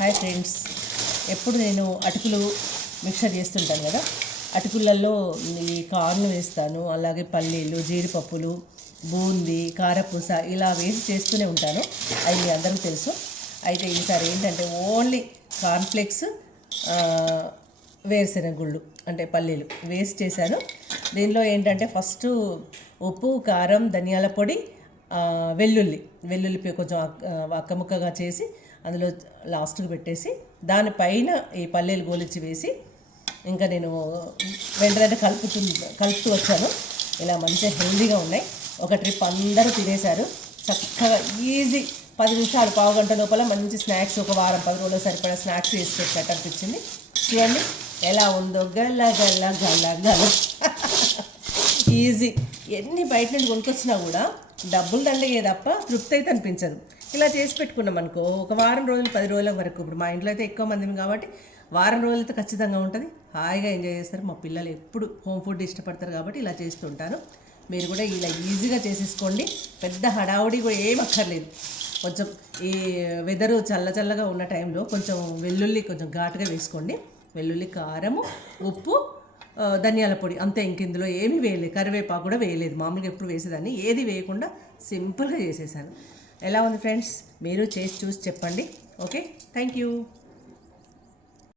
Hi friends, ఎప్పుడు నేను అటుకులు మిక్సర్ చేస్తుంటాను కదా. అటుకులలో ఈ కార్న్ వేస్తాను, అలాగే పల్లీలు, జీడిపప్పులు, బూందీ, కారపూస ఇలా వేసి చేస్తూనే ఉంటాను. అవి మీ అందరికీ తెలుసు. అయితే ఈసారి ఏంటంటే ఓన్లీ కార్న్ఫ్లేక్స్, వేరుశెనగ గుళ్ళు అంటే పల్లీలు వేసి చేశాను. దీనిలో ఏంటంటే ఫస్ట్ ఉప్పు, కారం, ధనియాల పొడి, వెల్లుల్లి కొంచెం అక్కముక్కగా చేసి అందులో లాస్ట్కి పెట్టేసి దానిపైన ఈ పల్లీలు గోలిచ్చి వేసి ఇంకా నేను వెంటనే కలుపుతూ వచ్చాను. ఇలా మంచిగా హెల్దీగా ఉన్నాయి. ఒక ట్రిప్ అందరూ తినేశారు. చక్కగా ఈజీ 10 నిమిషాలు, పావు గంట లోపల మంచి స్నాక్స్, ఒక వారం 10 రోజులు సరిపడా స్నాక్స్ వేసి పెట్టినట్టు అనిపించింది. చూడండి ఎలా ఉందో, గల్ల గల్ల గల్ల గల్ల ఈజీ. ఎన్ని బయట నుండి కొనుక్కొచ్చినా కూడా డబ్బులు దండగే తప్ప తృప్తి అయితే అనిపించదు. ఇలా చేసి పెట్టుకున్నాం అనుకో, ఒక వారం రోజులు 10 రోజుల వరకు. ఇప్పుడు మా ఇంట్లో అయితే ఎక్కువ మంది కాబట్టి వారం రోజులు అయితే ఖచ్చితంగా ఉంటుంది. హాయిగా ఎంజాయ్ చేస్తారు. మా పిల్లలు ఎప్పుడు హోమ్ ఫుడ్ ఇష్టపడతారు కాబట్టి ఇలా చేస్తుంటాను. మీరు కూడా ఇలా ఈజీగా చేసేసుకోండి. పెద్ద హడావుడి కూడా ఏం అక్కర్లేదు. కొంచెం ఈ వెదరు చల్లగా ఉన్న టైంలో కొంచెం వెల్లుల్లి కొంచెం ఘాటుగా వేసుకోండి. వెల్లుల్లి, కారము, ఉప్పు, ధనియాల పొడి అంతే. ఇంక ఇందులో ఏమీ వేయలేదు. కరివేపాకు కూడా వేయలేదు. మామూలుగా ఎప్పుడు వేసేదాన్ని, ఏది వేయకుండా సింపుల్గా చేసేసాను. ఎలా ఉంది ఫ్రెండ్స్? మీరు చేసి చూసి చెప్పండి. Okay, thank you.